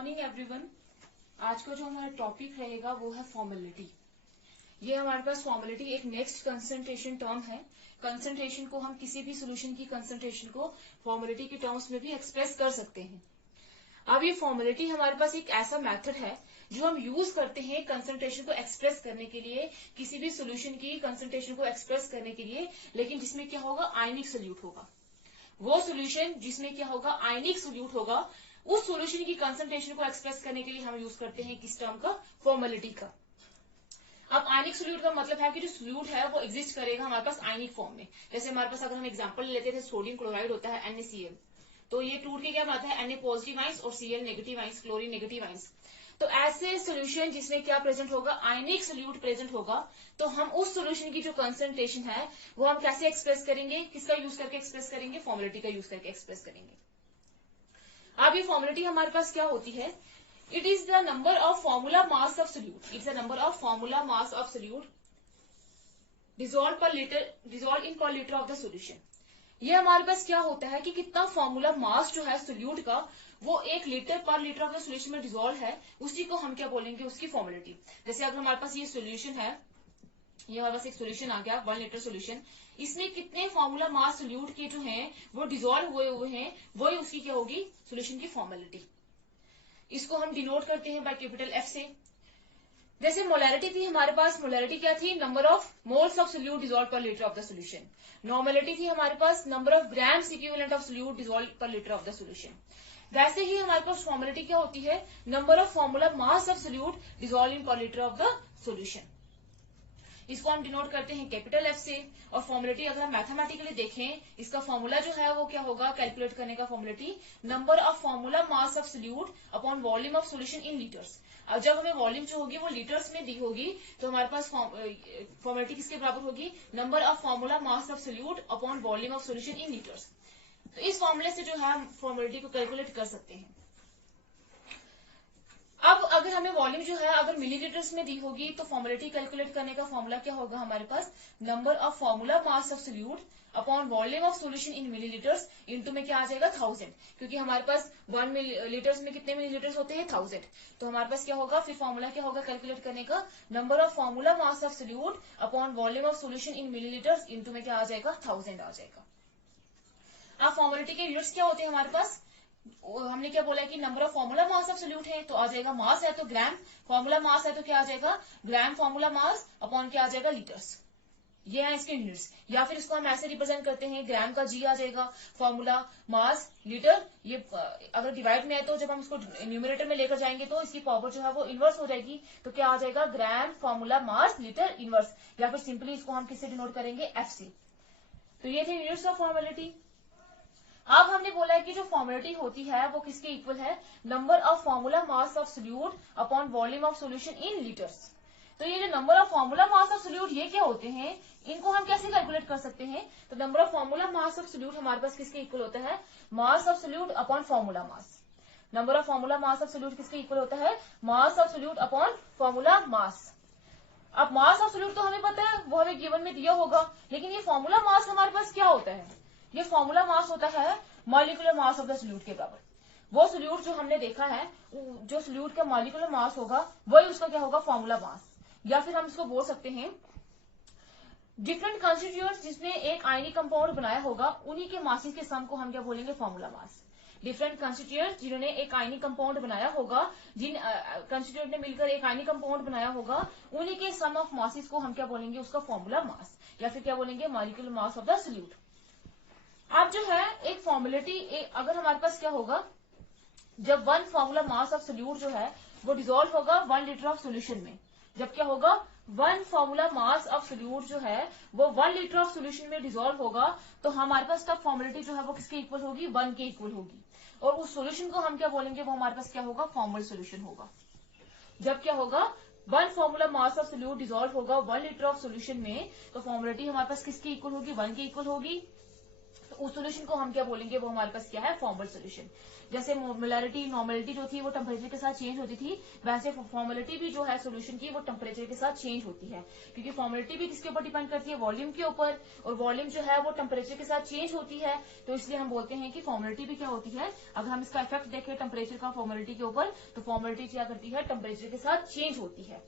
Morning everyone. आज का जो हमारा टॉपिक रहेगा वो है फॉर्मेलिटी। ये हमारे पास फॉर्मेलिटी एक नेक्स्ट कंसंट्रेशन टर्म है। कंसंट्रेशन को हम किसी भी सोल्यूशन की कंसंट्रेशन को फॉर्मेलिटी के टर्म्स में भी एक्सप्रेस कर सकते हैं। अब ये फॉर्मेलिटी हमारे पास एक ऐसा मेथड है जो हम यूज करते हैं कंसंट्रेशन को एक्सप्रेस करने के लिए, किसी भी सोल्यूशन की कंसंट्रेशन को एक्सप्रेस करने के लिए, लेकिन जिसमें क्या होगा, आयनिक सोल्यूट होगा। वो सोल्यूशन जिसमें क्या होगा, आयनिक सोल्यूट होगा, उस सोल्यूशन की कंसंट्रेशन को एक्सप्रेस करने के लिए हम यूज करते हैं किस टर्म का, फॉर्मेलिटी का। अब आयनिक सोल्यूट का मतलब है कि जो सोल्यूट है वो एग्जिस्ट करेगा हमारे पास आयनिक फॉर्म में। जैसे हमारे पास अगर हम एग्जांपल लेते थे, सोडियम क्लोराइड होता है NaCl, तो ये टूट के क्या बनाता है, Na पॉजिटिव आइंस और Cl negative ions, chlorine negative ions. तो ऐसे सोल्यूशन जिसमें क्या प्रेजेंट होगा, आयनिक सोल्यूट प्रेजेंट होगा, तो हम उस सोल्यूशन की जो कंसंट्रेशन है वो हम कैसे एक्सप्रेस करेंगे, किसका यूज करके एक्सप्रेस करेंगे, फॉर्मेलिटी का यूज करके एक्सप्रेस करेंगे। अब ये फॉर्मेलिटी हमारे पास क्या होती है, it is the number of formula mass of solute, it's the number of formula mass of solute dissolve in per litre of the solution. ये हमारे पास क्या होता है कि कितना फॉर्मूला मास जो है सोल्यूट का वो 1 लीटर पर लीटर ऑफ द सोल्यूशन में डिजोल्व है, उसी को हम क्या बोलेंगे, उसकी फॉर्मेलिटी। जैसे अगर हमारे पास ये सोल्यूशन है, ये हमारे पास एक सोल्यूशन आ गया 1 लीटर सोल्यूशन, इसमें कितने फॉर्मूला मास सोल्यूट के जो हैं वो डिजोल्व हुए हैं, वही उसकी क्या होगी, सोल्यूशन की फॉर्मेलिटी। इसको हम डिनोट करते हैं बाय कैपिटल F से। जैसे मोलैरिटी थी हमारे पास, मोलैरिटी क्या थी, number of moles of solute dissolve per litre of the solution. Normality थी हमारे पास, number of grams equivalent of solute dissolve per litre of the solution. वैसे ही हमारे पास फॉर्मेलिटी क्या होती है, number of formula mass of solute dissolve in per litre of the solution. इसको हम डिनोट करते हैं कैपिटल F से। और फॉर्मेलिटी अगर हम मैथमेटिकली देखें, इसका फॉर्मूला जो है वो क्या होगा, कैलकुलेट करने का formality, number of formula mass of solute upon volume of solution in litres. अब जब हमें वॉल्यूम जो होगी वो लीटर्स में दी होगी, तो हमारे पास फॉर्मेलिटी किसके बराबर होगी, number of formula mass of solute upon volume of solution in litres. तो इस फॉर्मूले से जो है हम फॉर्मेलिटी को कैलकुलेट कर सकते हैं। अब अगर हमें वॉल्यूम जो है अगर मिलीलीटर्स में दी होगी, तो फॉर्मेलिटी कैलकुलेट करने का फॉर्मूला क्या होगा हमारे पास, number of formula mass of solute upon volume of solution in millilitres into में क्या आ जाएगा, 1000, क्योंकि हमारे पास 1 लीटर्स में कितने मिलीलीटर्स होते हैं, 1000। तो हमारे पास क्या होगा, फिर फॉर्मूला क्या होगा कैलकुलेट करने का, number of formula mass of solute upon volume of solution in millilitres into में क्या आ जाएगा, 1000 आ जाएगा। अब फॉर्मेलिटी के यूनिट्स क्या होते हैं हमारे पास, हमने क्या बोला है कि number of formula mass of solute है तो आ जाएगा, मास है तो ग्राम, फॉर्मूला मास है तो क्या आ जाएगा, ग्राम फॉर्मूला मास अपॉन क्या आ जाएगा, लीटर्स। ये है इसके यूनिट्स। या फिर इसको हम ऐसे रिप्रेजेंट करते हैं, ग्राम का G आ जाएगा, फॉर्मूला मास लीटर, ये अगर डिवाइड में है तो जब हम इसको न्यूमरेटर में लेकर जाएंगे तो इसकी पावर जो है वो इनवर्स हो जाएगी, तो क्या आ जाएगा, gram formula mass litre inverse. या फिर सिंपली इसको हम किससे डिनोट करेंगे, F से। तो ये थे यूनिट्स ऑफ फॉर्मेलिटी। अब हमने बोला है कि जो फॉर्मेलिटी होती है वो किसके इक्वल है, number of formula mass of solute upon volume of solution in litres. तो ये जो number of formula mass of solute ये क्या होते हैं, इनको हम कैसे कैलकुलेट कर सकते हैं, तो number of formula mass of solute हमारे पास किसके इक्वल होता है, मास of solute upon formula mass. Number of formula mass of solute किसके इक्वल होता है, मास ऑफ सोल्यूट अपॉन फॉर्मूला मास। अब मास ऑफ सोल्यूट तो हमें पता है, वो हमें गिवन में दिया होगा, लेकिन ये फॉर्मूला मास हमारे पास क्या होता है, ये फॉर्मूला मास होता है molecular mass of the solute के बराबर। वो सोल्यूट जो हमने देखा है, जो सोल्यूट का मॉलिक्यूलर मास होगा वही उसका क्या होगा, फॉर्मूला मास। या फिर हम इसको बोल सकते हैं डिफरेंट कंस्टिट्यूएंट्स जिसने एक आयनिक कंपाउंड बनाया होगा, उन्हीं के मासेस के सम को हम क्या बोलेंगे, फॉर्मूला मास। डिफरेंट कंस्टिट्यूएंट्स जिन्होंने एक आयनिक कंपाउंड बनाया होगा, जिन कंस्टिट्यूएंट ने मिलकर एक आयनिक कंपाउंड बनाया होगा, उन्हीं के सम ऑफ मासेस को हम क्या बोलेंगे, उसका फॉर्मूला मास, या फिर क्या बोलेंगे, molecular mass of the solute. अब जो है एक फॉर्मुलेटी, अगर हमारे पास क्या होगा, जब 1 फॉर्मूला मास ऑफ सोल्यूट जो है वो डिजोल्व होगा 1 लीटर ऑफ सोल्यूशन में, जब क्या होगा, 1 फॉर्मूला मास ऑफ सोल्यूट जो है वो 1 लीटर ऑफ सोल्यूशन में डिजोल्व होगा, तो हमारे पास तब फॉर्मुलेटी जो है वो किसके इक्वल होगी, 1 के इक्वल होगी। और उस सोल्यूशन को हम क्या बोलेंगे, वो हमारे पास क्या होगा, फॉर्मल सोल्यूशन होगा। जब क्या होगा, 1 formula mass of solute dissolve होगा 1 लीटर ऑफ सोल्यूशन में, तो फॉर्मुलेटी हमारे पास किसकी इक्वल होगी, 1 के इक्वल होगी। तो उस सोल्यूशन को हम क्या बोलेंगे, वो हमारे पास क्या है, फॉर्मल सोल्यूशन। जैसे मोलैरिटी नॉर्मेलिटी जो थी वो टेम्परेचर के साथ चेंज होती थी, वैसे फॉर्मेलिटी भी जो है सोल्यूशन की वो टेम्परेचर के साथ चेंज होती है, क्योंकि फॉर्मेलिटी भी किसके ऊपर डिपेंड करती है, वॉल्यूम के ऊपर, और वॉल्यूम जो है वो टेम्परेचर के साथ चेंज होती है। तो इसलिए हम बोलते हैं कि फॉर्मेलिटी भी क्या होती है, अगर हम इसका इफेक्ट देखें टेम्परेचर का फॉर्मेलिटी के ऊपर, तो फॉर्मेलिटी क्या करती है, टेम्परेचर के साथ चेंज होती है।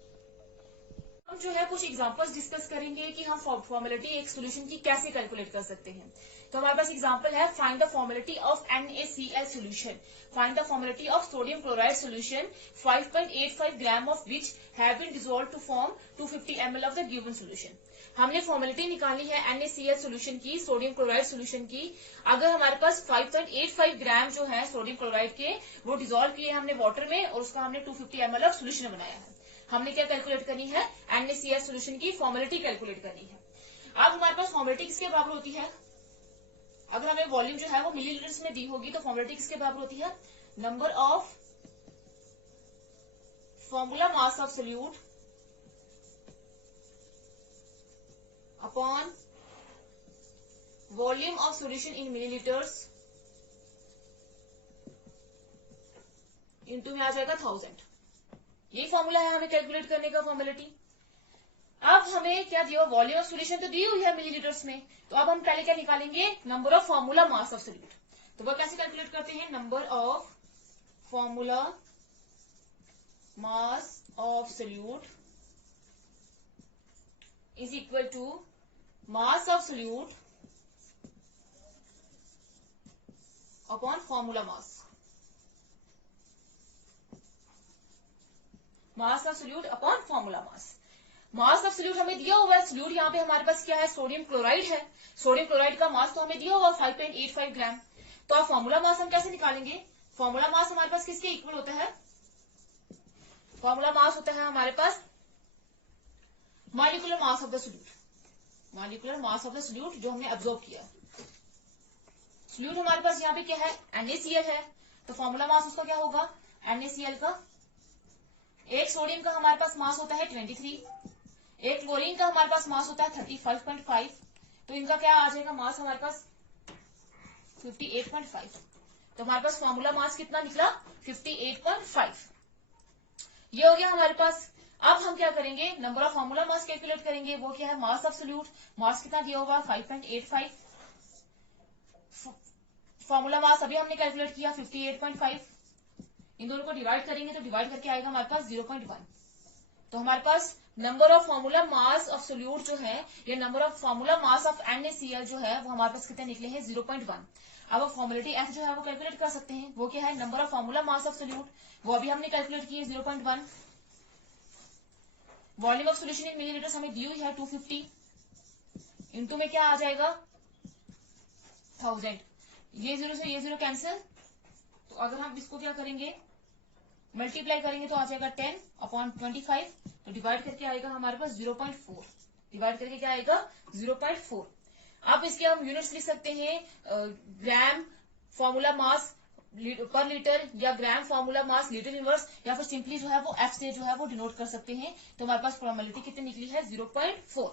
हम जो है कुछ एग्जांपल्स डिस्कस करेंगे कि हम फॉर्मेलिटी एक सोल्यूशन की कैसे कैलकुलेट कर सकते हैं। तो हमारे पास एग्जांपल है, find the formality of NaCl solution, find the formality of sodium chloride solution 5.85 gram of which have been dissolved to form 250 ml of the given solution. हमने फॉर्मेलिटी निकालनी है NaCl सोल्यूशन की, सोडियम क्लोराइड सोल्यूशन की। अगर हमारे पास 5.85 ग्राम जो है sodium chloride के वो डिसॉल्व किए हमने वाटर में, और उसका हमने 250 ml ऑफ सोल्यूशन बनाया है। हमने क्या कैलकुलेट करनी है, NaCl सोल्यूशन की फॉर्मेलिटी कैलकुलेट करनी है। अब हमारे पास फॉर्मेलिटी किसके बराबर होती है, अगर हमें वॉल्यूम जो है वो मिलीलीटर्स में दी होगी तो फॉर्मेलिटी किसके बराबर होती है, number of formula mass of solute upon volume of solution in millilitres into में आ जाएगा 1000। यही फॉर्मूला है हमें कैलकुलेट करने का फॉर्मेलिटी। अब हमें क्या दिया, वॉल्यूम ऑफ सोल्यूशन तो दी हुई है मिलीलीटर्स में, तो अब हम पहले क्या निकालेंगे, number of formula mass of solute. तो वो कैसे कैलकुलेट करते हैं, number of formula mass of solute is equal to mass of solute upon formula mass, mass of solute upon formula mass. Mass of solute हमें दिया हुआ है, solute यहाँ पे हमारे पास क्या है, सोडियम क्लोराइड है। सोडियम क्लोराइड का मास तो हमें दिया हुआ 5.85 ग्राम। तो अब फॉर्मूला मास हम कैसे निकालेंगे, फॉर्मूला मास हमारे पास किसके इक्वल होता है, फॉर्मूला मास होता है हमारे पास molecular mass of the solute, molecular mass of the solute जो हमने ऑब्जर्व किया। सोल्यूट हमारे पास यहाँ पे क्या है, NaCl है, तो फॉर्मूला मास उसका क्या होगा, NaCl का, एक सोडियम का हमारे पास मास होता है 23, एक क्लोरीन का हमारे पास मास होता है 35.5, तो इनका क्या आ जाएगा मास हमारे पास 58.5। तो हमारे पास फॉर्मूला मास कितना निकला, 58.5। ये हो गया हमारे पास। अब हम क्या करेंगे, number of formula mass calculate करेंगे, वो क्या है, मास ऑफ सोल्यूट, मास कितना दिया होगा 5.85, फॉर्मूला मास अभी हमने कैलकुलेट किया 58.5, इन दोनों को डिवाइड करेंगे तो डिवाइड करके आएगा हमारे पास 0.1। तो हमारे पास number of formula mass of solute जो है, ये number of formula mass of NaCl जो है वो हमारे पास कितने निकले हैं, 0.1। अब फॉर्मेलिटी F जो है वो कैलकुलेट कर सकते हैं, वो क्या है, number of formula mass of solute, वो अभी हमने कैलकुलेट किए 0.1। Volume of solution in millilitres हमें दी हुई है 250, इनटू में क्या आ जाएगा 1000। ये 0 से ये 0 कैंसिल, तो अगर हम इसको क्या करेंगे, मल्टीप्लाई करेंगे तो आ जाएगा 10/25, तो डिवाइड करके आएगा हमारे पास 0.4, डिवाइड करके क्या आएगा 0.4। अब इसके हम यूनिट्स लिख सकते हैं, ग्राम फॉर्मूला मास पर लीटर, या gram formula mass litre inverse, या फिर सिंपली जो है वो F से जो है वो डिनोट कर सकते हैं। तो हमारे पास फॉर्मेलिटी कितनी निकली है, 0.4।